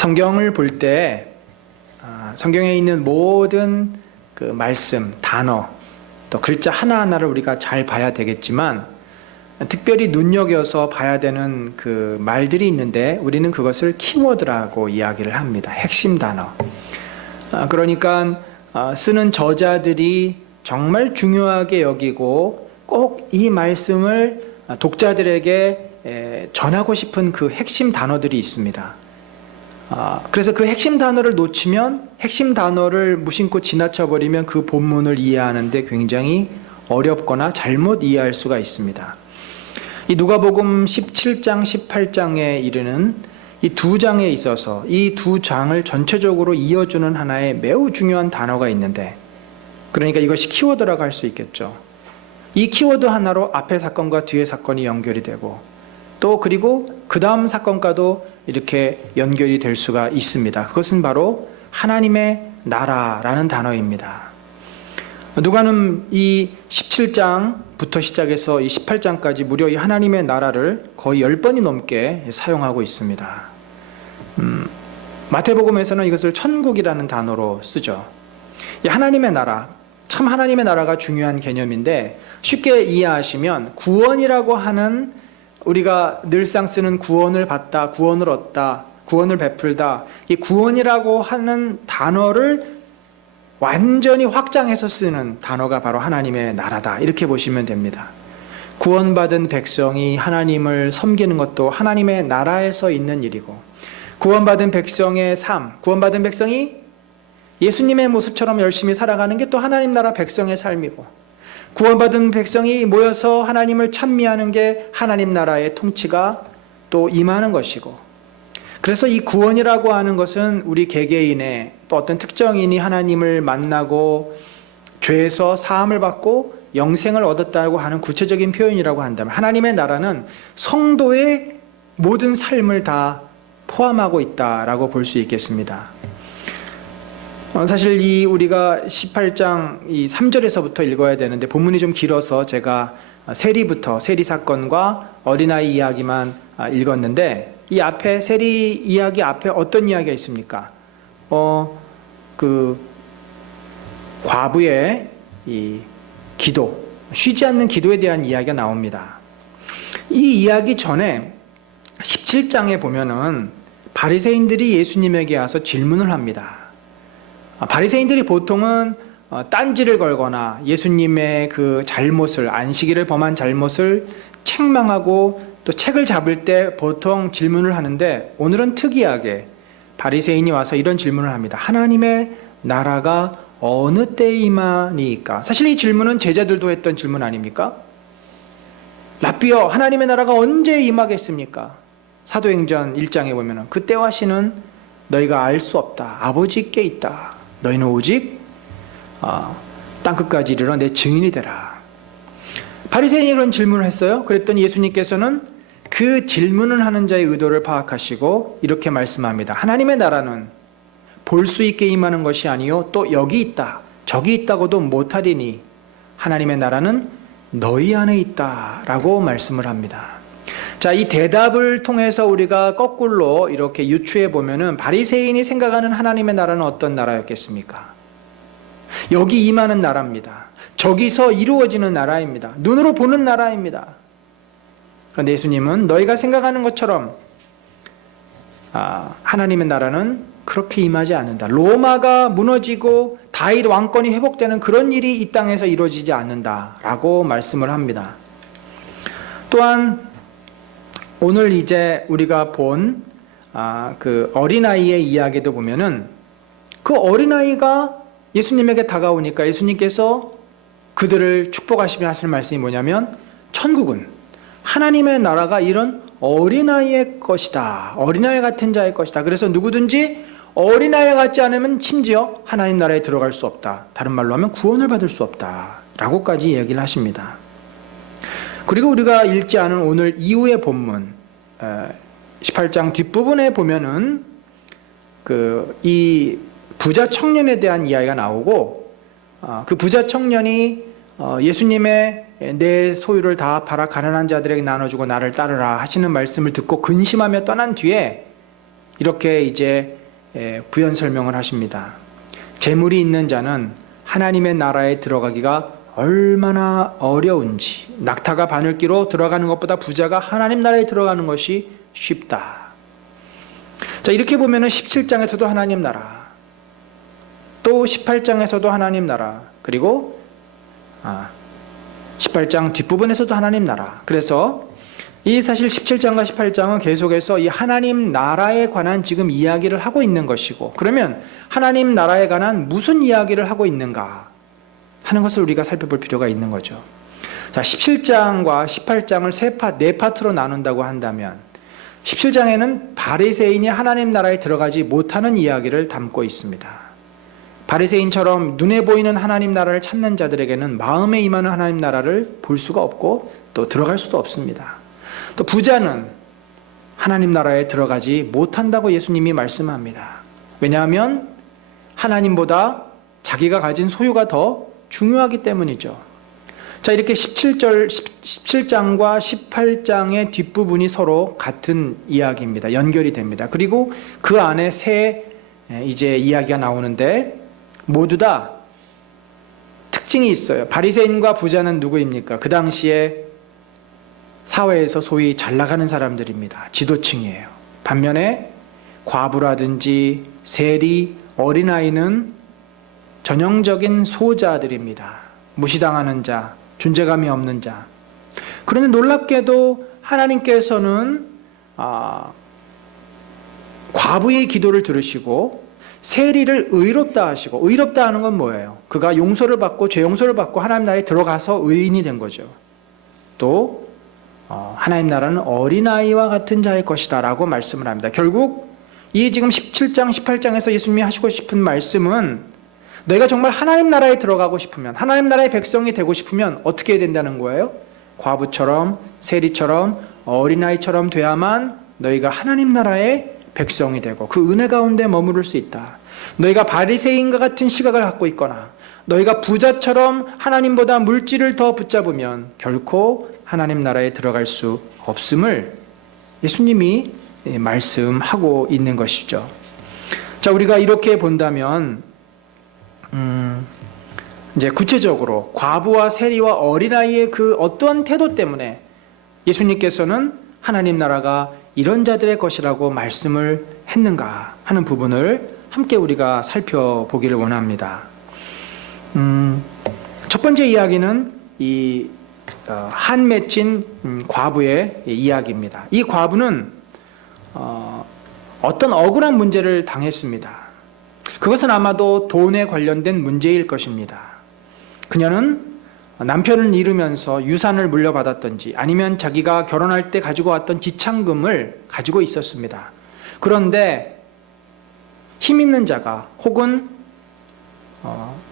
성경을 볼 때 성경에 있는 모든 그 말씀, 단어, 또 글자 하나하나를 우리가 잘 봐야 되겠지만 특별히 눈여겨서 봐야 되는 그 말들이 있는데 우리는 그것을 키워드라고 이야기를 합니다. 핵심 단어. 그러니까 쓰는 저자들이 정말 중요하게 여기고 꼭 이 말씀을 독자들에게 전하고 싶은 그 핵심 단어들이 있습니다. 그래서 그 핵심 단어를 놓치면, 핵심 단어를 무심코 지나쳐버리면 그 본문을 이해하는데 굉장히 어렵거나 잘못 이해할 수가 있습니다. 이 누가복음 17장, 18장에 이르는 이 두 장에 있어서 이 두 장을 전체적으로 이어주는 하나의 매우 중요한 단어가 있는데, 그러니까 이것이 키워드라고 할 수 있겠죠. 이 키워드 하나로 앞의 사건과 뒤의 사건이 연결이 되고, 또 그리고 그 다음 사건과도 이렇게 연결이 될 수가 있습니다. 그것은 바로 하나님의 나라라는 단어입니다. 누가는 이 17장부터 시작해서 이 18장까지 무려 이 하나님의 나라를 거의 10번이 넘게 사용하고 있습니다. 마태복음에서는 이것을 천국이라는 단어로 쓰죠. 이 하나님의 나라, 참 하나님의 나라가 중요한 개념인데, 쉽게 이해하시면 구원이라고 하는, 우리가 늘상 쓰는 구원을 받다, 구원을 얻다, 구원을 베풀다, 이 구원이라고 하는 단어를 완전히 확장해서 쓰는 단어가 바로 하나님의 나라다, 이렇게 보시면 됩니다. 구원받은 백성이 하나님을 섬기는 것도 하나님의 나라에서 있는 일이고, 구원받은 백성의 삶, 구원받은 백성이 예수님의 모습처럼 열심히 살아가는 게 또 하나님 나라 백성의 삶이고, 구원받은 백성이 모여서 하나님을 찬미하는 게 하나님 나라의 통치가 또 임하는 것이고, 그래서 이 구원이라고 하는 것은 우리 개개인의, 또 어떤 특정인이 하나님을 만나고 죄에서 사함을 받고 영생을 얻었다고 하는 구체적인 표현이라고 한다면, 하나님의 나라는 성도의 모든 삶을 다 포함하고 있다라고 볼 수 있겠습니다. 사실 이 우리가 18장 이 3절에서부터 읽어야 되는데 본문이 좀 길어서 제가 세리 사건과 어린아이 이야기만 읽었는데, 이 앞에 세리 이야기 앞에 어떤 이야기가 있습니까? 그 과부의 이 기도, 쉬지 않는 기도에 대한 이야기가 나옵니다. 이 이야기 전에 17장에 보면은 바리새인들이 예수님에게 와서 질문을 합니다. 바리새인들이 보통은 딴지를 걸거나 예수님의 그 잘못을, 안식일을 범한 잘못을 책망하고 또 책을 잡을 때 보통 질문을 하는데, 오늘은 특이하게 바리새인이 와서 이런 질문을 합니다. 하나님의 나라가 어느 때에 임하니까? 사실 이 질문은 제자들도 했던 질문 아닙니까? 라삐여, 하나님의 나라가 언제 임하겠습니까? 사도행전 1장에 보면 그때와 시는 너희가 알 수 없다. 아버지께 있다. 너희는 오직 땅끝까지 이르러 내 증인이 되라. 바리새인이 이런 질문을 했어요. 그랬더니 예수님께서는 그 질문을 하는 자의 의도를 파악하시고 이렇게 말씀합니다. 하나님의 나라는 볼 수 있게 임하는 것이 아니요 또 여기 있다, 저기 있다고도 못하리니 하나님의 나라는 너희 안에 있다 라고 말씀을 합니다. 자, 이 대답을 통해서 우리가 거꾸로 이렇게 유추해 보면은 바리새인이 생각하는 하나님의 나라는 어떤 나라였겠습니까? 여기 임하는 나라입니다. 저기서 이루어지는 나라입니다. 눈으로 보는 나라입니다. 그런데 예수님은 너희가 생각하는 것처럼 하나님의 나라는 그렇게 임하지 않는다. 로마가 무너지고 다윗 왕권이 회복되는 그런 일이 이 땅에서 이루어지지 않는다라고 말씀을 합니다. 또한 오늘 이제 우리가 본 그 어린아이의 이야기도 보면은 그 어린아이가 예수님에게 다가오니까 예수님께서 그들을 축복하시며 하시는 말씀이 뭐냐면, 천국은 하나님의 나라가 이런 어린아이의 것이다. 어린아이 같은 자의 것이다. 그래서 누구든지 어린아이 같지 않으면 심지어 하나님 나라에 들어갈 수 없다. 다른 말로 하면 구원을 받을 수 없다. 라고까지 얘기를 하십니다. 그리고 우리가 읽지 않은 오늘 이후의 본문 18장 뒷부분에 보면은 이 부자 청년에 대한 이야기가 나오고, 그 부자 청년이 예수님의 내 소유를 다 팔아 가난한 자들에게 나눠주고 나를 따르라 하시는 말씀을 듣고 근심하며 떠난 뒤에 이렇게 이제 부연 설명을 하십니다. 재물이 있는 자는 하나님의 나라에 들어가기가 얼마나 어려운지, 낙타가 바늘기로 들어가는 것보다 부자가 하나님 나라에 들어가는 것이 쉽다. 자, 이렇게 보면은 17장에서도 하나님 나라, 또 18장에서도 하나님 나라, 그리고 18장 뒷부분에서도 하나님 나라. 그래서 이 사실 17장과 18장은 계속해서 이 하나님 나라에 관한 지금 이야기를 하고 있는 것이고, 그러면 하나님 나라에 관한 무슨 이야기를 하고 있는가 하는 것을 우리가 살펴볼 필요가 있는 거죠. 자, 17장과 18장을 네 파트로 나눈다고 한다면 17장에는 바리새인이 하나님 나라에 들어가지 못하는 이야기를 담고 있습니다. 바리새인처럼 눈에 보이는 하나님 나라를 찾는 자들에게는 마음에 임하는 하나님 나라를 볼 수가 없고 또 들어갈 수도 없습니다. 또 부자는 하나님 나라에 들어가지 못한다고 예수님이 말씀합니다. 왜냐하면 하나님보다 자기가 가진 소유가 더 중요하기 때문이죠. 자, 이렇게 17장과 18장의 뒷부분이 서로 같은 이야기입니다. 연결이 됩니다. 그리고 그 안에 이제 이야기가 나오는데 모두 다 특징이 있어요. 바리새인과 부자는 누구입니까? 그 당시에 사회에서 소위 잘 나가는 사람들입니다. 지도층이에요. 반면에 과부라든지 세리, 어린아이는 전형적인 소자들입니다. 무시당하는 자, 존재감이 없는 자. 그런데 놀랍게도 하나님께서는 과부의 기도를 들으시고 세리를 의롭다 하시고, 의롭다 하는 건 뭐예요? 그가 용서를 받고 죄 용서를 받고 하나님 나라에 들어가서 의인이 된 거죠. 또 하나님 나라는 어린아이와 같은 자의 것이다 라고 말씀을 합니다. 결국 이 지금 17장 18장에서 예수님이 하시고 싶은 말씀은 너희가 정말 하나님 나라에 들어가고 싶으면, 하나님 나라의 백성이 되고 싶으면 어떻게 해야 된다는 거예요? 과부처럼 세리처럼 어린아이처럼 돼야만 너희가 하나님 나라의 백성이 되고 그 은혜 가운데 머무를 수 있다. 너희가 바리새인과 같은 시각을 갖고 있거나 너희가 부자처럼 하나님보다 물질을 더 붙잡으면 결코 하나님 나라에 들어갈 수 없음을 예수님이 말씀하고 있는 것이죠. 자, 우리가 이렇게 본다면 이제 구체적으로 과부와 세리와 어린아이의 그 어떠한 태도 때문에 예수님께서는 하나님 나라가 이런 자들의 것이라고 말씀을 했는가 하는 부분을 함께 우리가 살펴보기를 원합니다. 첫 번째 이야기는 이 한 맺힌 과부의 이야기입니다. 이 과부는 어떤 억울한 문제를 당했습니다. 그것은 아마도 돈에 관련된 문제일 것입니다. 그녀는 남편을 잃으면서 유산을 물려받았던지 아니면 자기가 결혼할 때 가지고 왔던 지참금을 가지고 있었습니다. 그런데 힘 있는 자가 혹은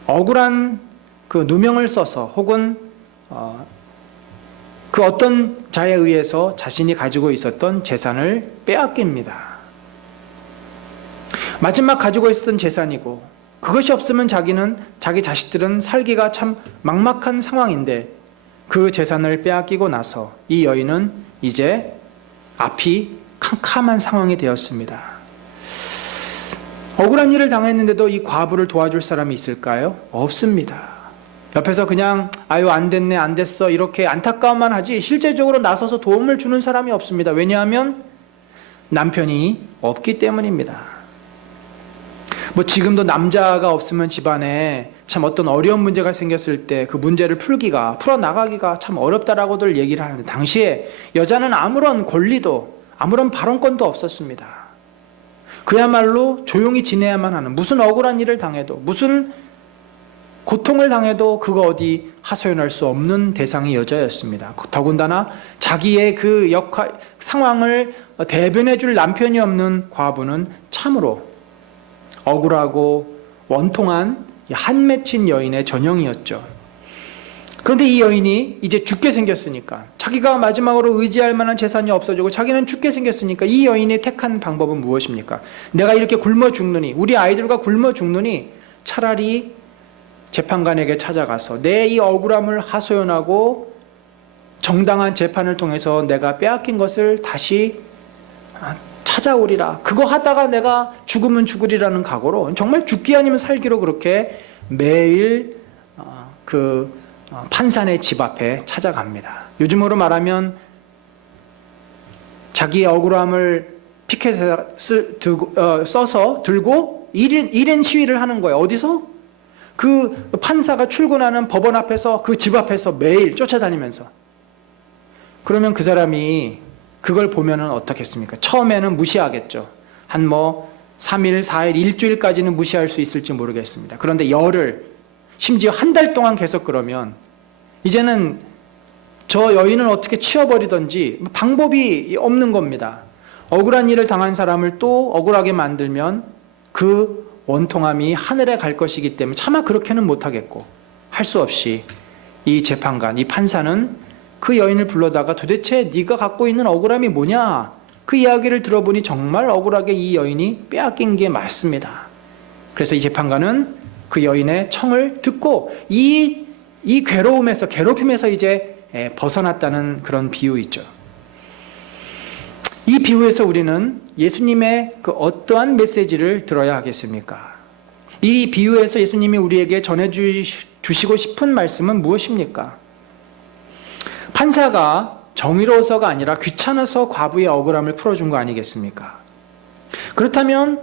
억울한 그 누명을 써서 혹은 그 어떤 자에 의해서 자신이 가지고 있었던 재산을 빼앗깁니다. 마지막 가지고 있었던 재산이고 그것이 없으면 자기 자식들은 살기가 참 막막한 상황인데 그 재산을 빼앗기고 나서 이 여인은 이제 앞이 캄캄한 상황이 되었습니다. 억울한 일을 당했는데도 이 과부를 도와줄 사람이 있을까요? 없습니다. 옆에서 그냥 아유 안 됐네 안 됐어 이렇게 안타까움만 하지 실제적으로 나서서 도움을 주는 사람이 없습니다. 왜냐하면 남편이 없기 때문입니다. 뭐 지금도 남자가 없으면 집안에 참 어떤 어려운 문제가 생겼을 때 그 문제를 풀어나가기가 참 어렵다라고들 얘기를 하는데 당시에 여자는 아무런 권리도 아무런 발언권도 없었습니다. 그야말로 조용히 지내야만 하는, 무슨 억울한 일을 당해도 무슨 고통을 당해도 그거 어디 하소연할 수 없는 대상이 여자였습니다. 더군다나 자기의 그 상황을 대변해 줄 남편이 없는 과부는 참으로 억울하고 원통한 한 맺힌 여인의 전형이었죠. 그런데 이 여인이 이제 죽게 생겼으니까, 자기가 마지막으로 의지할 만한 재산이 없어지고 자기는 죽게 생겼으니까 이 여인이 택한 방법은 무엇입니까? 내가 이렇게 굶어 죽느니, 우리 아이들과 굶어 죽느니 차라리 재판관에게 찾아가서 내 이 억울함을 하소연하고 정당한 재판을 통해서 내가 빼앗긴 것을 다시 찾아오리라. 그거 하다가 내가 죽으면 죽으리라는 각오로 정말 죽기 아니면 살기로 그렇게 매일 판사의 집 앞에 찾아갑니다. 요즘으로 말하면 자기의 억울함을 피켓에 써서 들고 1인 시위를 하는 거예요. 어디서? 그 판사가 출근하는 법원 앞에서, 그 집 앞에서 매일 쫓아다니면서. 그러면 그 사람이 그걸 보면은 어떻겠습니까? 처음에는 무시하겠죠. 한 3일, 4일, 일주일까지는 무시할 수 있을지 모르겠습니다. 그런데 열흘, 심지어 한 달 동안 계속 그러면 이제는 저 여인을 어떻게 치워버리든지 방법이 없는 겁니다. 억울한 일을 당한 사람을 또 억울하게 만들면 그 원통함이 하늘에 갈 것이기 때문에 차마 그렇게는 못하겠고, 할 수 없이 이 재판관, 이 판사는 그 여인을 불러다가 도대체 네가 갖고 있는 억울함이 뭐냐? 그 이야기를 들어보니 정말 억울하게 이 여인이 빼앗긴 게 맞습니다. 그래서 이 재판관은 그 여인의 청을 듣고 이 괴로움에서, 괴롭힘에서 이제 벗어났다는 그런 비유이죠. 이 비유에서 우리는 예수님의 그 어떠한 메시지를 들어야 하겠습니까? 이 비유에서 예수님이 우리에게 전해주시고 싶은 말씀은 무엇입니까? 판사가 정의로워서가 아니라 귀찮아서 과부의 억울함을 풀어준 거 아니겠습니까? 그렇다면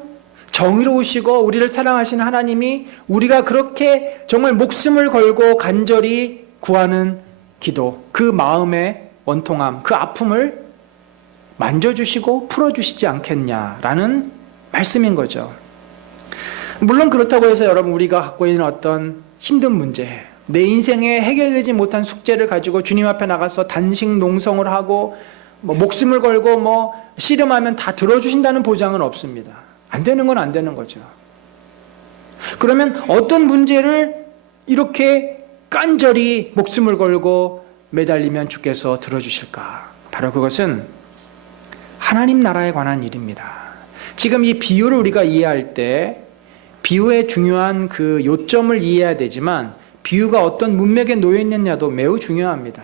정의로우시고 우리를 사랑하시는 하나님이 우리가 그렇게 정말 목숨을 걸고 간절히 구하는 기도, 그 마음의 원통함, 그 아픔을 만져주시고 풀어주시지 않겠냐라는 말씀인 거죠. 물론 그렇다고 해서 여러분, 우리가 갖고 있는 어떤 힘든 문제, 내 인생에 해결되지 못한 숙제를 가지고 주님 앞에 나가서 단식 농성을 하고 목숨을 걸고 씨름하면 다 들어주신다는 보장은 없습니다. 안 되는 건 안 되는 거죠. 그러면 어떤 문제를 이렇게 깐절히 목숨을 걸고 매달리면 주께서 들어주실까? 바로 그것은 하나님 나라에 관한 일입니다. 지금 이 비유를 우리가 이해할 때 비유의 중요한 그 요점을 이해해야 되지만 비유가 어떤 문맥에 놓여 있느냐도 매우 중요합니다.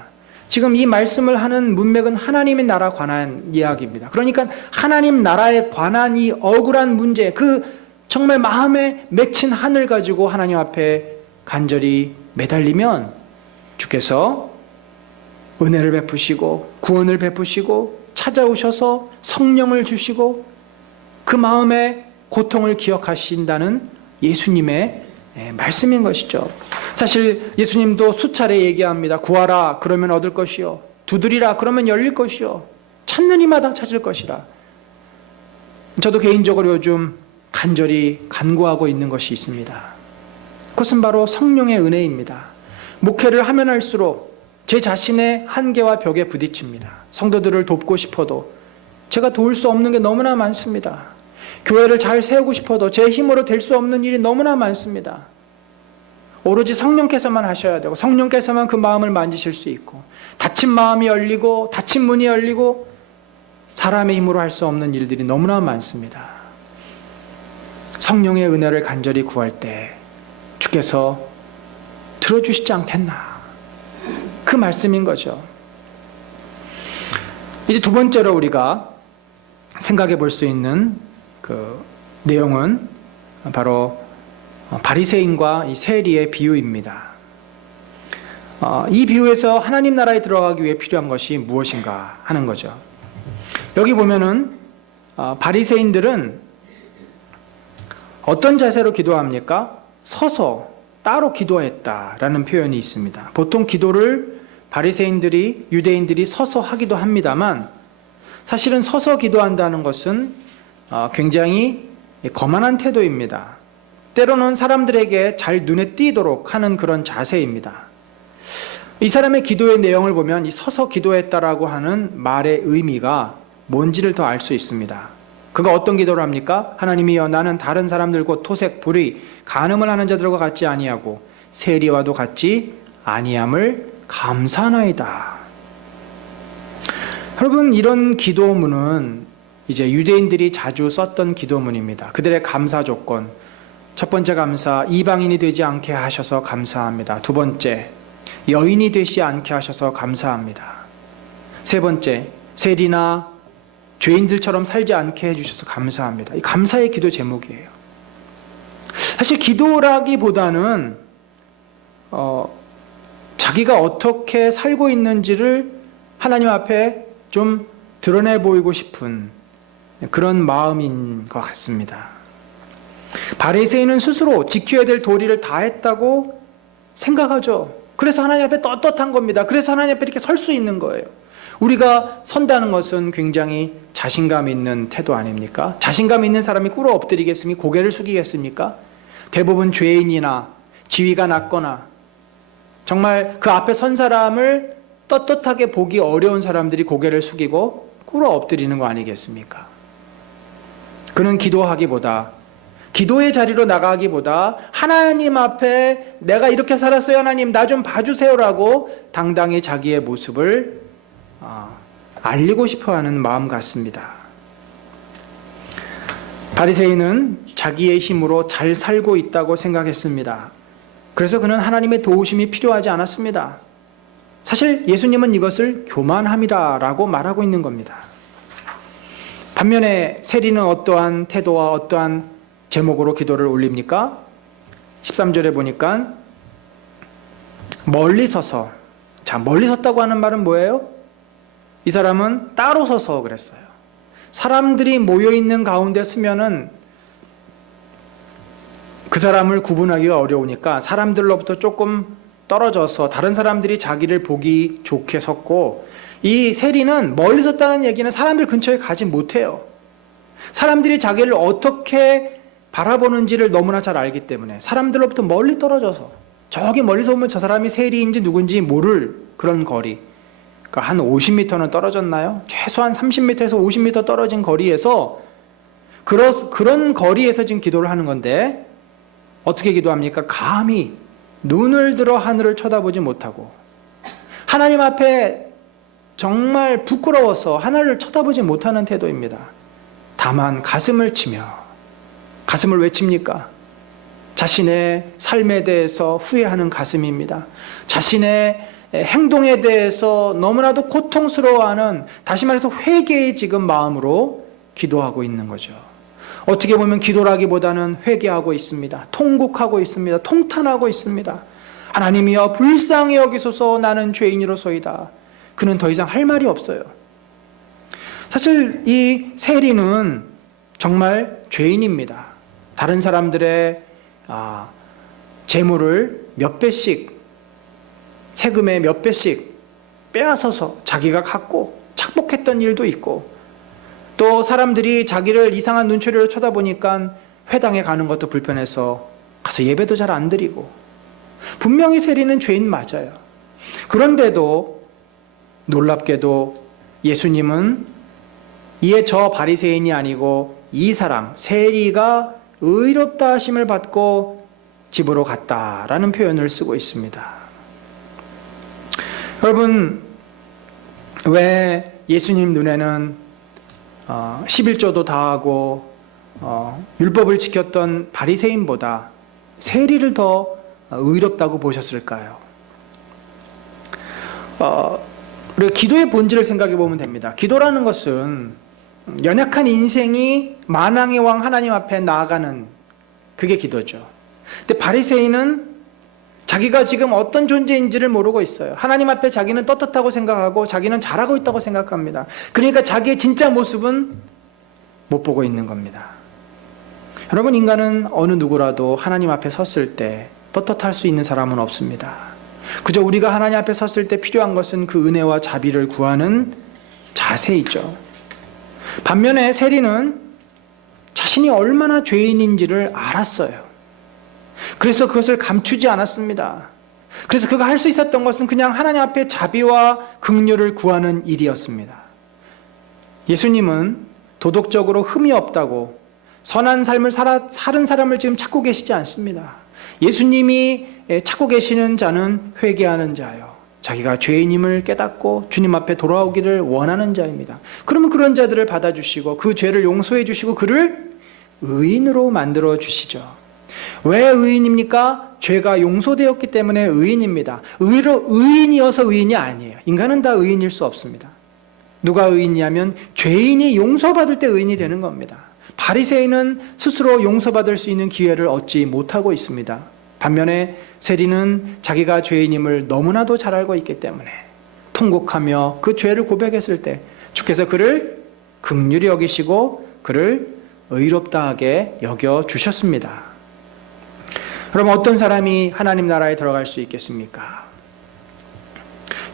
지금 이 말씀을 하는 문맥은 하나님의 나라에 관한 이야기입니다. 그러니까 하나님 나라에 관한 이 억울한 문제, 그 정말 마음에 맺힌 한을 가지고 하나님 앞에 간절히 매달리면 주께서 은혜를 베푸시고 구원을 베푸시고 찾아오셔서 성령을 주시고 그 마음의 고통을 기억하신다는 예수님의 말씀인 것이죠. 사실 예수님도 수차례 얘기합니다. 구하라 그러면 얻을 것이요, 두드리라 그러면 열릴 것이요, 찾는 이마다 찾을 것이라. 저도 개인적으로 요즘 간절히 간구하고 있는 것이 있습니다. 그것은 바로 성령의 은혜입니다. 목회를 하면 할수록 제 자신의 한계와 벽에 부딪힙니다. 성도들을 돕고 싶어도 제가 도울 수 없는 게 너무나 많습니다. 교회를 잘 세우고 싶어도 제 힘으로 될 수 없는 일이 너무나 많습니다. 오로지 성령께서만 하셔야 되고 성령께서만 그 마음을 만지실 수 있고, 닫힌 마음이 열리고 닫힌 문이 열리고 사람의 힘으로 할 수 없는 일들이 너무나 많습니다. 성령의 은혜를 간절히 구할 때 주께서 들어주시지 않겠나, 그 말씀인 거죠. 이제 두 번째로 우리가 생각해 볼 수 있는 그 내용은 바로 바리새인과 이 세리의 비유입니다. 이 비유에서 하나님 나라에 들어가기 위해 필요한 것이 무엇인가 하는 거죠. 여기 보면은 바리새인들은 어떤 자세로 기도합니까? 서서 따로 기도했다라는 표현이 있습니다. 보통 기도를 바리새인들이, 유대인들이 서서 하기도 합니다만, 사실은 서서 기도한다는 것은 굉장히 거만한 태도입니다. 때로는 사람들에게 잘 눈에 띄도록 하는 그런 자세입니다. 이 사람의 기도의 내용을 보면 이 서서 기도했다라고 하는 말의 의미가 뭔지를 더 알 수 있습니다. 그가 어떤 기도를 합니까? 하나님이여, 나는 다른 사람들 곧 토색, 불의, 간음을 하는 자들과 같지 아니하고 세리와도 같지 아니함을 감사하나이다. 여러분, 이런 기도문은 이제 유대인들이 자주 썼던 기도문입니다. 그들의 감사 조건, 첫 번째 감사, 이방인이 되지 않게 하셔서 감사합니다. 두 번째, 여인이 되지 않게 하셔서 감사합니다. 세 번째, 세리나 죄인들처럼 살지 않게 해주셔서 감사합니다. 이 감사의 기도 제목이에요. 사실 기도라기보다는 자기가 어떻게 살고 있는지를 하나님 앞에 좀 드러내 보이고 싶은 그런 마음인 것 같습니다. 바리새인은 스스로 지켜야 될 도리를 다 했다고 생각하죠. 그래서 하나님 앞에 떳떳한 겁니다. 그래서 하나님 앞에 이렇게 설 수 있는 거예요. 우리가 선다는 것은 굉장히 자신감 있는 태도 아닙니까? 자신감 있는 사람이 꿇어 엎드리겠습니까? 고개를 숙이겠습니까? 대부분 죄인이나 지위가 낮거나 정말 그 앞에 선 사람을 떳떳하게 보기 어려운 사람들이 고개를 숙이고 꿇어 엎드리는 거 아니겠습니까? 그는 기도하기보다, 기도의 자리로 나가기보다 하나님 앞에 내가 이렇게 살았어요, 하나님 나 좀 봐주세요라고 당당히 자기의 모습을 알리고 싶어하는 마음 같습니다. 바리새인은 자기의 힘으로 잘 살고 있다고 생각했습니다. 그래서 그는 하나님의 도우심이 필요하지 않았습니다. 사실 예수님은 이것을 교만함이라고 말하고 있는 겁니다. 반면에 세리는 어떠한 태도와 어떠한 제목으로 기도를 올립니까? 13절에 보니까 멀리 서서, 자, 멀리 섰다고 하는 말은 뭐예요? 이 사람은 따로 서서 그랬어요. 사람들이 모여있는 가운데 서면은 그 사람을 구분하기가 어려우니까 사람들로부터 조금 떨어져서 다른 사람들이 자기를 보기 좋게 섰고, 이 세리는 멀리 섰다는 얘기는 사람들 근처에 가지 못해요. 사람들이 자기를 어떻게 바라보는지를 너무나 잘 알기 때문에 사람들로부터 멀리 떨어져서, 저기 멀리서 보면 저 사람이 세리인지 누군지 모를 그런 거리, 그러니까 한 50m는 떨어졌나요? 최소한 30m에서 50m 떨어진 거리에서 그런 거리에서 지금 기도를 하는 건데 어떻게 기도합니까? 감히 눈을 들어 하늘을 쳐다보지 못하고 하나님 앞에 정말 부끄러워서 하늘을 쳐다보지 못하는 태도입니다. 다만 가슴을 치며, 가슴을 왜 칩니까? 자신의 삶에 대해서 후회하는 가슴입니다. 자신의 행동에 대해서 너무나도 고통스러워하는, 다시 말해서 회개의 지금 마음으로 기도하고 있는 거죠. 어떻게 보면 기도라기보다는 회개하고 있습니다. 통곡하고 있습니다. 통탄하고 있습니다. 하나님이여 불쌍히 여기소서, 나는 죄인이로소이다. 그는 더 이상 할 말이 없어요. 사실 이 세리는 정말 죄인입니다. 다른 사람들의 재물을 몇 배씩, 세금의 몇 배씩 빼앗아서 자기가 갖고 착복했던 일도 있고, 또 사람들이 자기를 이상한 눈초리로 쳐다보니까 회당에 가는 것도 불편해서 가서 예배도 잘 안 드리고, 분명히 세리는 죄인 맞아요. 그런데도 놀랍게도 예수님은 이에 저 바리새인이 아니고 이 사람 세리가 의롭다 하심을 받고 집으로 갔다라는 표현을 쓰고 있습니다. 여러분, 왜 예수님 눈에는 11조도 다하고 율법을 지켰던 바리새인보다 세리를 더 의롭다고 보셨을까요? 우리가 기도의 본질을 생각해 보면 됩니다. 기도라는 것은 연약한 인생이 만왕의 왕 하나님 앞에 나아가는, 그게 기도죠. 근데 바리새인은 자기가 지금 어떤 존재인지를 모르고 있어요. 하나님 앞에 자기는 떳떳하고 생각하고 자기는 잘하고 있다고 생각합니다. 그러니까 자기의 진짜 모습은 못 보고 있는 겁니다. 여러분, 인간은 어느 누구라도 하나님 앞에 섰을 때 떳떳할 수 있는 사람은 없습니다. 그저 우리가 하나님 앞에 섰을 때 필요한 것은 그 은혜와 자비를 구하는 자세이죠. 반면에 세리는 자신이 얼마나 죄인인지를 알았어요. 그래서 그것을 감추지 않았습니다. 그래서 그가 할 수 있었던 것은 그냥 하나님 앞에 자비와 긍휼을 구하는 일이었습니다. 예수님은 도덕적으로 흠이 없다고 선한 삶을 사는 사람을 지금 찾고 계시지 않습니다. 예수님이 찾고 계시는 자는 회개하는 자요, 자기가 죄인임을 깨닫고 주님 앞에 돌아오기를 원하는 자입니다. 그러면 그런 자들을 받아주시고 그 죄를 용서해 주시고 그를 의인으로 만들어 주시죠. 왜 의인입니까? 죄가 용서되었기 때문에 의인입니다. 의인이어서 의인이 아니에요. 인간은 다 의인일 수 없습니다. 누가 의인이냐면 죄인이 용서받을 때 의인이 되는 겁니다. 바리새인은 스스로 용서받을 수 있는 기회를 얻지 못하고 있습니다. 반면에 세리는 자기가 죄인임을 너무나도 잘 알고 있기 때문에 통곡하며 그 죄를 고백했을 때 주께서 그를 긍휼히 여기시고 그를 의롭다 하게 여겨주셨습니다. 그럼 어떤 사람이 하나님 나라에 들어갈 수 있겠습니까?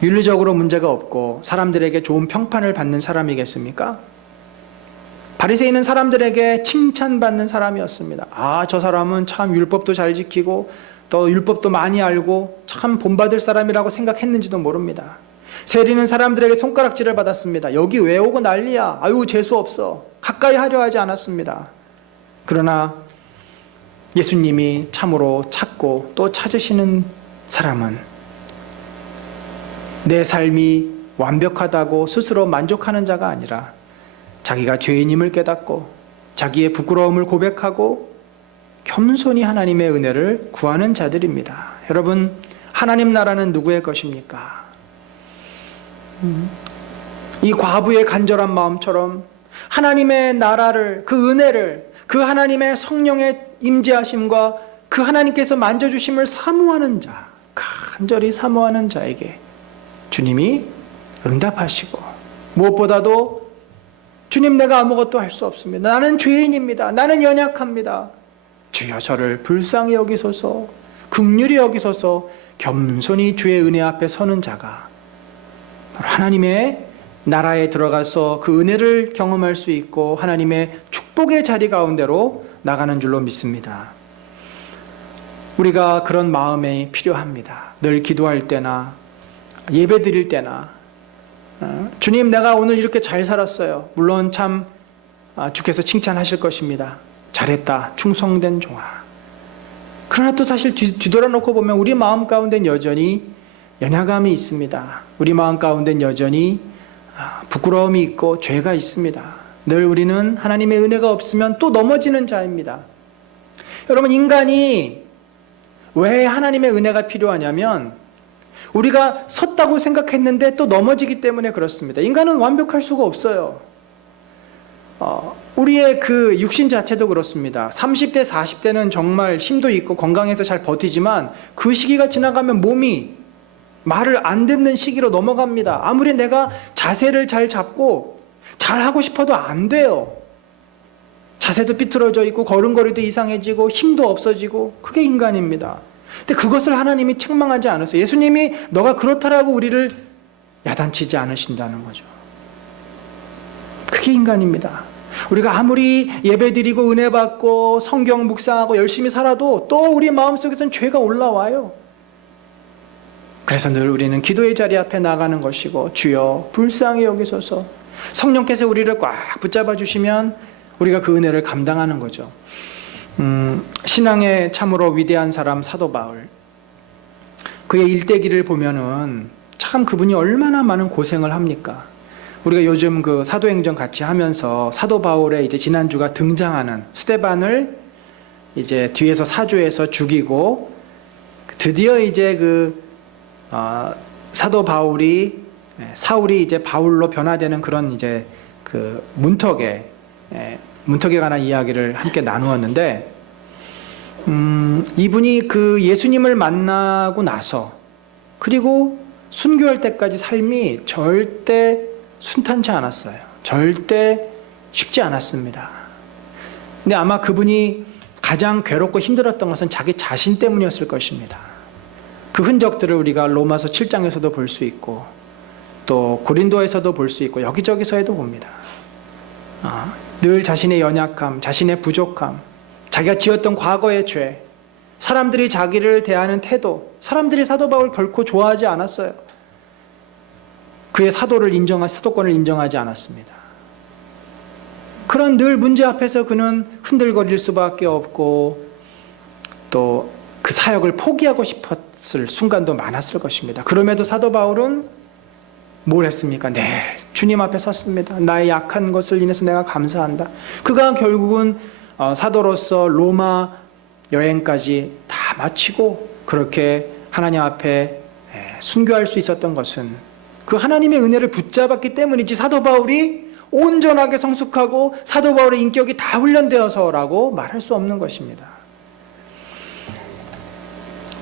윤리적으로 문제가 없고 사람들에게 좋은 평판을 받는 사람이겠습니까? 바리새인은 사람들에게 칭찬받는 사람이었습니다. 아, 저 사람은 참 율법도 잘 지키고 또 율법도 많이 알고 참 본받을 사람이라고 생각했는지도 모릅니다. 세리는 사람들에게 손가락질을 받았습니다. 여기 왜 오고 난리야? 아유, 재수 없어. 가까이 하려 하지 않았습니다. 그러나 예수님이 참으로 찾고 또 찾으시는 사람은 내 삶이 완벽하다고 스스로 만족하는 자가 아니라 자기가 죄인임을 깨닫고 자기의 부끄러움을 고백하고 겸손히 하나님의 은혜를 구하는 자들입니다. 여러분, 하나님 나라는 누구의 것입니까? 이 과부의 간절한 마음처럼 하나님의 나라를, 그 은혜를, 그 하나님의 성령의 임재하심과 그 하나님께서 만져주심을 사모하는 자, 간절히 사모하는 자에게 주님이 응답하시고, 무엇보다도 주님, 내가 아무것도 할 수 없습니다. 나는 죄인입니다. 나는 연약합니다. 주여 저를 불쌍히 여기소서, 긍휼히 여기소서, 겸손히 주의 은혜 앞에 서는 자가 하나님의 나라에 들어가서 그 은혜를 경험할 수 있고 하나님의 축복의 자리 가운데로 나가는 줄로 믿습니다. 우리가 그런 마음이 필요합니다. 늘 기도할 때나 예배 드릴 때나 주님, 내가 오늘 이렇게 잘 살았어요. 물론 참 주께서 칭찬하실 것입니다. 잘했다, 충성된 종아. 그러나 또 사실 뒤돌아놓고 보면 우리 마음 가운데는 여전히 연약함이 있습니다. 우리 마음 가운데는 여전히 부끄러움이 있고 죄가 있습니다. 늘 우리는 하나님의 은혜가 없으면 또 넘어지는 자입니다. 여러분, 인간이 왜 하나님의 은혜가 필요하냐면 우리가 섰다고 생각했는데 또 넘어지기 때문에 그렇습니다. 인간은 완벽할 수가 없어요. 우리의 그 육신 자체도 그렇습니다. 30대, 40대는 정말 힘도 있고 건강해서 잘 버티지만 그 시기가 지나가면 몸이 말을 안 듣는 시기로 넘어갑니다. 아무리 내가 자세를 잘 잡고 잘 하고 싶어도 안 돼요. 자세도 삐뚤어져 있고 걸음걸이도 이상해지고 힘도 없어지고, 그게 인간입니다. 근데 그것을 하나님이 책망하지 않으세요. 예수님이 너가 그렇다라고 우리를 야단치지 않으신다는 거죠. 그게 인간입니다. 우리가 아무리 예배드리고 은혜 받고 성경 묵상하고 열심히 살아도 또 우리 마음속에서는 죄가 올라와요. 그래서 늘 우리는 기도의 자리 앞에 나가는 것이고, 주여 불쌍히 여기소서, 성령께서 우리를 꽉 붙잡아 주시면 우리가 그 은혜를 감당하는 거죠. 신앙의 참으로 위대한 사람 사도 바울, 그의 일대기를 보면은 참 그분이 얼마나 많은 고생을 합니까? 우리가 요즘 그 사도행전 같이 하면서 사도 바울의 이제 지난주가 등장하는 스데반을 이제 뒤에서 사주해서 죽이고, 드디어 이제 사도 바울이, 사울이 이제 바울로 변화되는 그런 이제 그 문턱에 관한 이야기를 함께 나누었는데, 이분이 그 예수님을 만나고 나서 그리고 순교할 때까지 삶이 절대 순탄치 않았어요. 절대 쉽지 않았습니다. 근데 아마 그분이 가장 괴롭고 힘들었던 것은 자기 자신 때문이었을 것입니다. 그 흔적들을 우리가 로마서 7장에서도 볼 수 있고 또 고린도에서도 볼 수 있고 여기저기서에도 봅니다. 늘 자신의 연약함, 자신의 부족함, 자기가 지었던 과거의 죄, 사람들이 자기를 대하는 태도, 사람들이 사도 바울 결코 좋아하지 않았어요. 그의 사도권을 인정하지 않았습니다. 그런 늘 문제 앞에서 그는 흔들거릴 수밖에 없고 또 그 사역을 포기하고 싶었을 순간도 많았을 것입니다. 그럼에도 사도 바울은 뭘 했습니까? 네, 주님 앞에 섰습니다. 나의 약한 것을 인해서 내가 감사한다. 그가 결국은 사도로서 로마 여행까지 다 마치고 그렇게 하나님 앞에 순교할 수 있었던 것은 그 하나님의 은혜를 붙잡았기 때문이지 사도 바울이 온전하게 성숙하고 사도 바울의 인격이 다 훈련되어서라고 말할 수 없는 것입니다.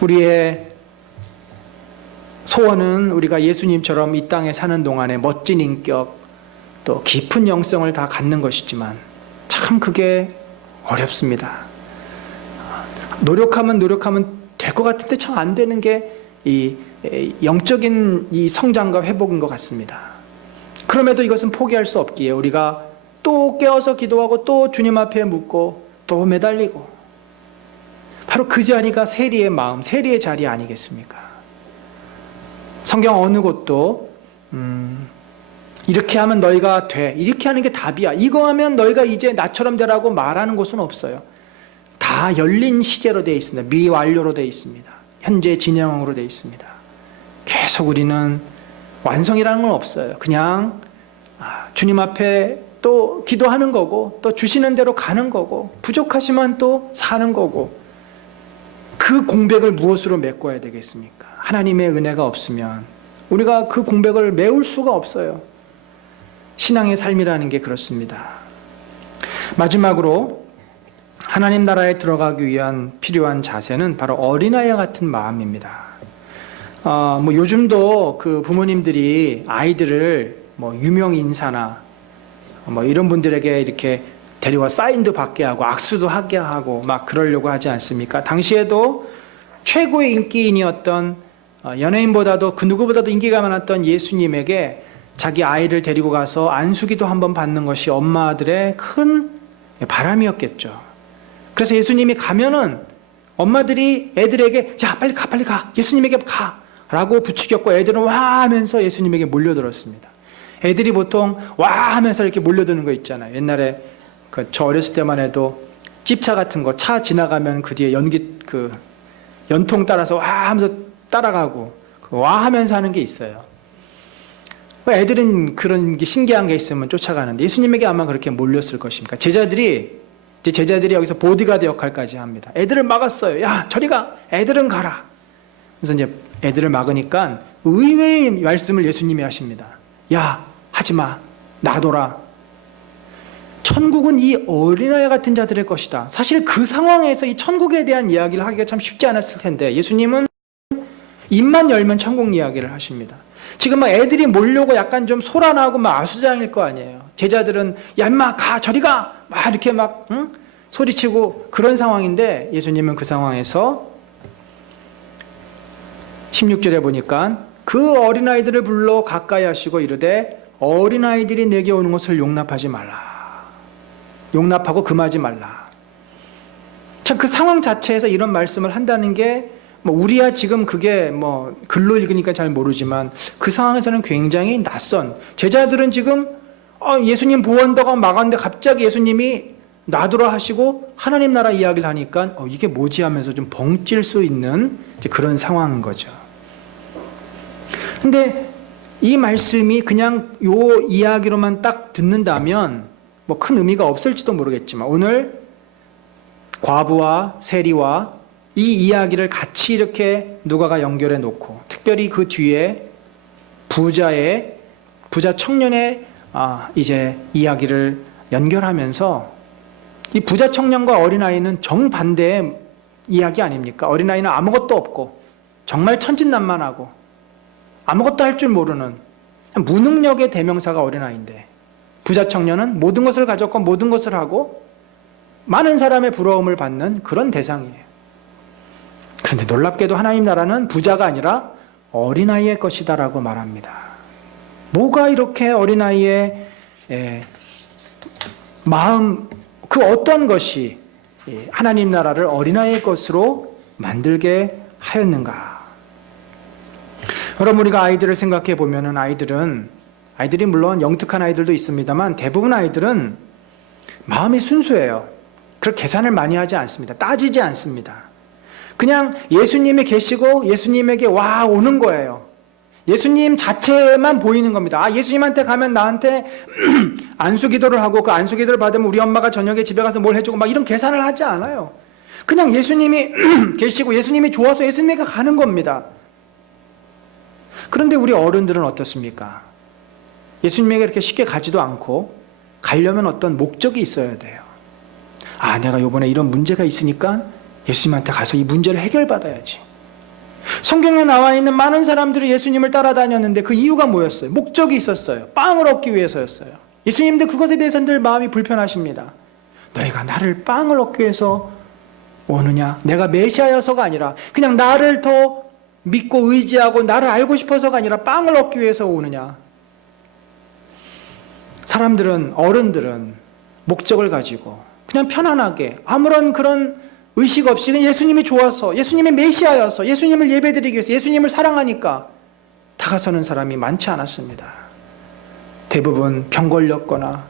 우리의 소원은 우리가 예수님처럼 이 땅에 사는 동안에 멋진 인격 또 깊은 영성을 다 갖는 것이지만 참 그게 어렵습니다. 노력하면 될 것 같은데 참 안 되는 게 이 영적인 이 성장과 회복인 것 같습니다. 그럼에도 이것은 포기할 수 없기에 우리가 또 깨어서 기도하고 또 주님 앞에 묻고 또 매달리고 바로 그 자리가 세리의 마음, 세리의 자리 아니겠습니까? 성경 어느 곳도 이렇게 하면 너희가 돼, 이렇게 하는 게 답이야, 이거 하면 너희가 이제 나처럼 되라고 말하는 곳은 없어요. 다 열린 시제로 되어 있습니다. 미완료로 되어 있습니다. 현재 진행형으로 되어 있습니다. 계속 우리는 완성이라는 건 없어요. 그냥 주님 앞에 또 기도하는 거고 또 주시는 대로 가는 거고 부족하지만 또 사는 거고 그 공백을 무엇으로 메꿔야 되겠습니까? 하나님의 은혜가 없으면 우리가 그 공백을 메울 수가 없어요. 신앙의 삶이라는 게 그렇습니다. 마지막으로 하나님 나라에 들어가기 위한 필요한 자세는 바로 어린아이와 같은 마음입니다. 요즘도 그 부모님들이 아이들을 유명 인사나 이런 분들에게 이렇게 데려와 사인도 받게 하고 악수도 하게 하고 막 그러려고 하지 않습니까? 당시에도 최고의 인기인이었던 연예인보다도 그 누구보다도 인기가 많았던 예수님에게 자기 아이를 데리고 가서 안수기도 한번 받는 것이 엄마들의 큰 바람이었겠죠. 그래서 예수님이 가면은 엄마들이 애들에게 야 빨리 가 예수님에게 가 라고 부추겼고 애들은 와 하면서 예수님에게 몰려들었습니다. 애들이 보통 와 하면서 이렇게 몰려드는 거 있잖아요. 옛날에 저 어렸을 때만 해도 찝차 같은 거 차 지나가면 그 뒤에 연통 따라서 와 하면서 따라가고 와 하면서 하는 게 있어요. 애들은 그런 게 신기한 게 있으면 쫓아가는데 예수님에게 아마 그렇게 몰렸을 것입니까? 제자들이 여기서 보디가드 역할까지 합니다. 애들을 막았어요. 야 저리 가, 애들은 가라. 그래서 이제 애들을 막으니까 의외의 말씀을 예수님이 하십니다. 야 하지마, 놔둬라. 천국은 이 어린아이 같은 자들의 것이다. 사실 그 상황에서 이 천국에 대한 이야기를 하기가 참 쉽지 않았을 텐데 예수님은 입만 열면 천국 이야기를 하십니다. 지금 막 애들이 몰려고 약간 좀 소란하고 막 아수장일 거 아니에요. 제자들은 야 인마 가 저리 가 막 이렇게 막 소리치고 그런 상황인데 예수님은 그 상황에서 16절에 보니까 그 어린아이들을 불러 가까이 하시고 이르되 어린아이들이 내게 오는 것을 용납하지 말라. 용납하고 금하지 말라. 참 그 상황 자체에서 이런 말씀을 한다는 게 우리야 지금 그게 글로 읽으니까 잘 모르지만 그 상황에서는 굉장히 낯선, 제자들은 지금 예수님 보호한다고 막았는데 갑자기 예수님이 놔두라 하시고 하나님 나라 이야기를 하니까 이게 뭐지 하면서 좀 벙찔 수 있는 그런 상황인 거죠. 근데 이 말씀이 그냥 요 이야기로만 딱 듣는다면 큰 의미가 없을지도 모르겠지만 오늘 과부와 세리와 이 이야기를 같이 이렇게 누가가 연결해 놓고 특별히 그 뒤에 부자 청년의 이제 이야기를 연결하면서 이 부자 청년과 어린아이는 정반대의 이야기 아닙니까? 어린아이는 아무것도 없고 정말 천진난만하고 아무것도 할 줄 모르는 무능력의 대명사가 어린아이인데 부자 청년은 모든 것을 가졌고 모든 것을 하고 많은 사람의 부러움을 받는 그런 대상이에요. 그런데 놀랍게도 하나님 나라는 부자가 아니라 어린아이의 것이다라고 말합니다. 뭐가 이렇게 어린아이의 마음, 그 어떤 것이 하나님 나라를 어린아이의 것으로 만들게 하였는가? 여러분 우리가 아이들을 생각해 보면은 아이들이 물론 영특한 아이들도 있습니다만 대부분 아이들은 마음이 순수해요. 그렇게 계산을 많이 하지 않습니다. 따지지 않습니다. 그냥 예수님이 계시고 예수님에게 와 오는 거예요. 예수님 자체만 보이는 겁니다. 예수님한테 가면 나한테 안수 기도를 하고 그 안수 기도를 받으면 우리 엄마가 저녁에 집에 가서 뭘 해주고 막 이런 계산을 하지 않아요. 그냥 예수님이 계시고 예수님이 좋아서 예수님에게 가는 겁니다. 그런데 우리 어른들은 어떻습니까? 예수님에게 이렇게 쉽게 가지도 않고 가려면 어떤 목적이 있어야 돼요. 아, 내가 이번에 이런 문제가 있으니까 예수님한테 가서 이 문제를 해결받아야지. 성경에 나와 있는 많은 사람들이 예수님을 따라다녔는데 그 이유가 뭐였어요? 목적이 있었어요. 빵을 얻기 위해서였어요. 예수님도 그것에 대해서 늘 마음이 불편하십니다. 너희가 나를 빵을 얻기 위해서 오느냐? 내가 메시아여서가 아니라 그냥 나를 더 믿고 의지하고 나를 알고 싶어서가 아니라 빵을 얻기 위해서 오느냐? 사람들은, 어른들은 목적을 가지고 그냥 편안하게 아무런 그런 의식 없이 그냥 예수님이 좋아서, 예수님이 메시아여서, 예수님을 예배드리기 위해서, 예수님을 사랑하니까 다가서는 사람이 많지 않았습니다. 대부분 병 걸렸거나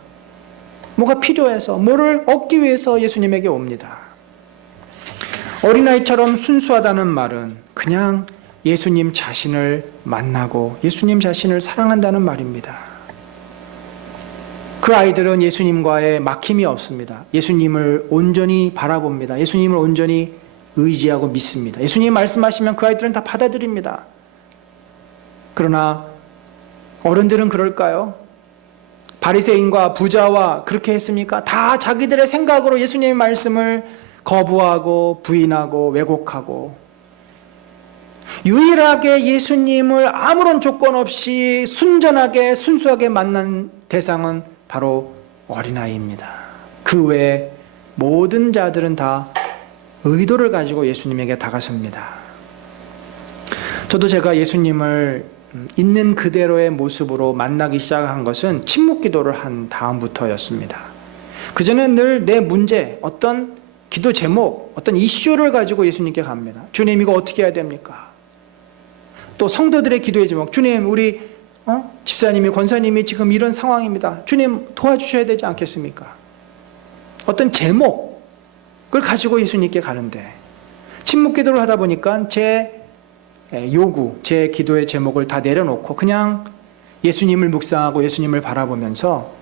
뭐가 필요해서, 뭐를 얻기 위해서 예수님에게 옵니다. 어린아이처럼 순수하다는 말은 그냥 예수님 자신을 만나고 예수님 자신을 사랑한다는 말입니다. 그 아이들은 예수님과의 막힘이 없습니다. 예수님을 온전히 바라봅니다. 예수님을 온전히 의지하고 믿습니다. 예수님이 말씀하시면 그 아이들은 다 받아들입니다. 그러나 어른들은 그럴까요? 바리새인과 부자와 그렇게 했습니까? 다 자기들의 생각으로 예수님의 말씀을 거부하고 부인하고 왜곡하고, 유일하게 예수님을 아무런 조건 없이 순전하게 순수하게 만난 대상은 바로 어린아이입니다. 그 외에 모든 자들은 다 의도를 가지고 예수님에게 다가섭니다. 저도 제가 예수님을 있는 그대로의 모습으로 만나기 시작한 것은 침묵 기도를 한 다음부터였습니다. 그전엔 늘 내 문제, 어떤 기도 제목, 어떤 이슈를 가지고 예수님께 갑니다. 주님, 이거 어떻게 해야 됩니까? 또 성도들의 기도의 제목, 주님, 우리 집사님이, 권사님이 지금 이런 상황입니다. 주님 도와주셔야 되지 않겠습니까? 어떤 제목을 가지고 예수님께 가는데, 침묵 기도를 하다 보니까 제 요구, 제 기도의 제목을 다 내려놓고 그냥 예수님을 묵상하고 예수님을 바라보면서,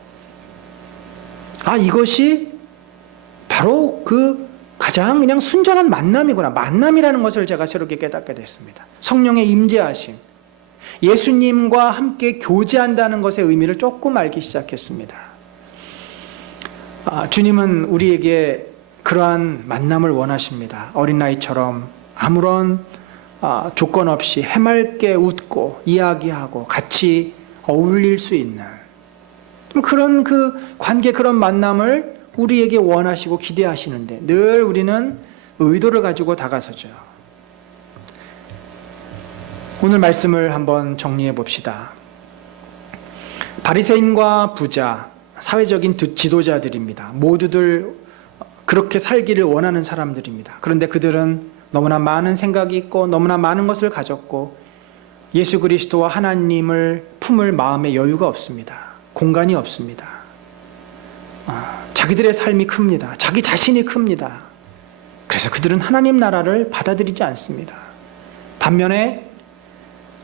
아, 이것이 바로 그 가장 그냥 순전한 만남이구나. 만남이라는 것을 제가 새롭게 깨닫게 됐습니다. 성령의 임재하심, 예수님과 함께 교제한다는 것의 의미를 조금 알기 시작했습니다. 주님은 우리에게 그러한 만남을 원하십니다. 어린아이처럼 아무런 조건 없이 해맑게 웃고 이야기하고 같이 어울릴 수 있는 그런 그 관계, 그런 만남을 우리에게 원하시고 기대하시는데 늘 우리는 의도를 가지고 다가서죠. 오늘 말씀을 한번 정리해 봅시다. 바리새인과 부자, 사회적인 지도자들입니다. 모두들 그렇게 살기를 원하는 사람들입니다. 그런데 그들은 너무나 많은 생각이 있고 너무나 많은 것을 가졌고 예수 그리스도와 하나님을 품을 마음의 여유가 없습니다. 공간이 없습니다. 자기들의 삶이 큽니다. 자기 자신이 큽니다. 그래서 그들은 하나님 나라를 받아들이지 않습니다. 반면에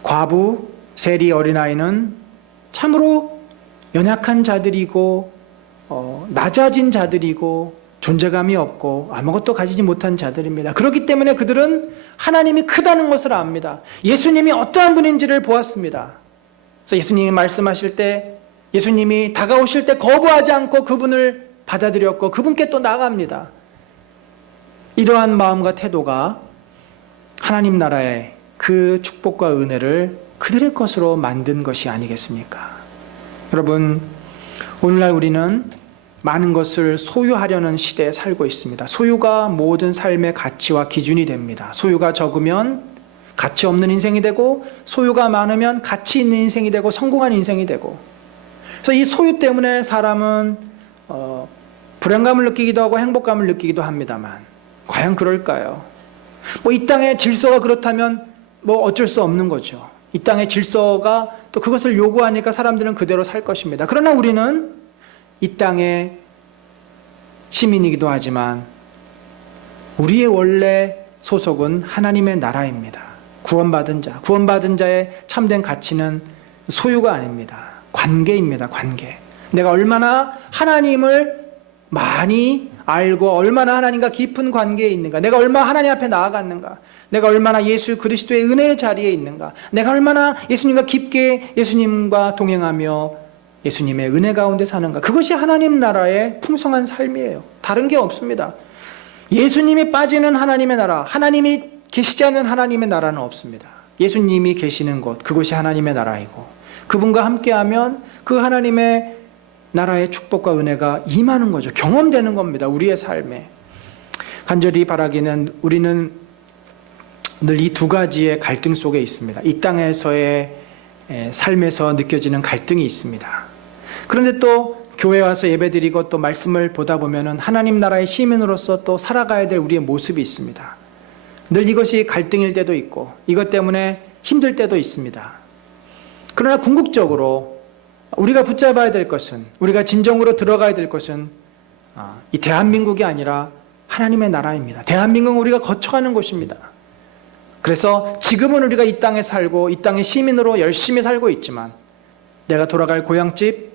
과부, 세리 어린아이는 참으로 연약한 자들이고 낮아진 자들이고 존재감이 없고 아무것도 가지지 못한 자들입니다. 그렇기 때문에 그들은 하나님이 크다는 것을 압니다. 예수님이 어떠한 분인지를 보았습니다. 그래서 예수님이 말씀하실 때, 예수님이 다가오실 때 거부하지 않고 그분을 받아들였고 그분께 또 나아갑니다. 이러한 마음과 태도가 하나님 나라의 그 축복과 은혜를 그들의 것으로 만든 것이 아니겠습니까? 여러분, 오늘날 우리는 많은 것을 소유하려는 시대에 살고 있습니다. 소유가 모든 삶의 가치와 기준이 됩니다. 소유가 적으면 가치 없는 인생이 되고, 소유가 많으면 가치 있는 인생이 되고 성공한 인생이 되고, 그래서 이 소유 때문에 사람은 불안감을 느끼기도 하고 행복감을 느끼기도 합니다만 과연 그럴까요? 이 땅의 질서가 그렇다면 어쩔 수 없는 거죠. 이 땅의 질서가 또 그것을 요구하니까 사람들은 그대로 살 것입니다. 그러나 우리는 이 땅의 시민이기도 하지만 우리의 원래 소속은 하나님의 나라입니다. 구원받은 자, 구원받은 자의 참된 가치는 소유가 아닙니다. 관계입니다. 관계. 내가 얼마나 하나님을 많이 알고 얼마나 하나님과 깊은 관계에 있는가, 내가 얼마나 하나님 앞에 나아갔는가, 내가 얼마나 예수 그리스도의 은혜의 자리에 있는가, 내가 얼마나 예수님과 깊게 예수님과 동행하며 예수님의 은혜 가운데 사는가, 그것이 하나님 나라의 풍성한 삶이에요. 다른 게 없습니다. 예수님이 빠지는 하나님의 나라, 하나님이 계시지 않는 하나님의 나라는 없습니다. 예수님이 계시는 곳, 그곳이 하나님의 나라이고, 그분과 함께하면 그 하나님의 나라의 축복과 은혜가 임하는 거죠. 경험되는 겁니다. 우리의 삶에. 간절히 바라기는 우리는 늘 이 두 가지의 갈등 속에 있습니다. 이 땅에서의 삶에서 느껴지는 갈등이 있습니다. 그런데 또 교회 와서 예배드리고 또 말씀을 보다 보면은 하나님 나라의 시민으로서 또 살아가야 될 우리의 모습이 있습니다. 늘 이것이 갈등일 때도 있고 이것 때문에 힘들 때도 있습니다. 그러나 궁극적으로 우리가 붙잡아야 될 것은, 우리가 진정으로 들어가야 될 것은 이 대한민국이 아니라 하나님의 나라입니다. 대한민국은 우리가 거쳐가는 곳입니다. 그래서 지금은 우리가 이 땅에 살고 이 땅의 시민으로 열심히 살고 있지만 내가 돌아갈 고향집,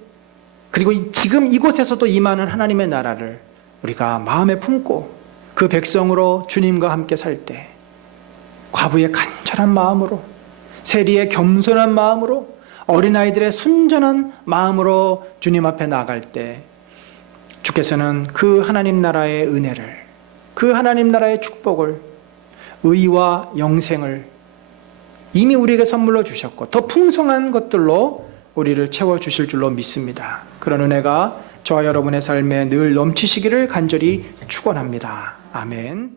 그리고 지금 이곳에서도 임하는 하나님의 나라를 우리가 마음에 품고 그 백성으로 주님과 함께 살 때 과부의 간절한 마음으로, 세리의 겸손한 마음으로, 어린아이들의 순전한 마음으로 주님 앞에 나아갈 때 주께서는 그 하나님 나라의 은혜를, 그 하나님 나라의 축복을, 의와 영생을 이미 우리에게 선물로 주셨고 더 풍성한 것들로 우리를 채워주실 줄로 믿습니다. 그런 은혜가 저와 여러분의 삶에 늘 넘치시기를 간절히 축원합니다. 아멘.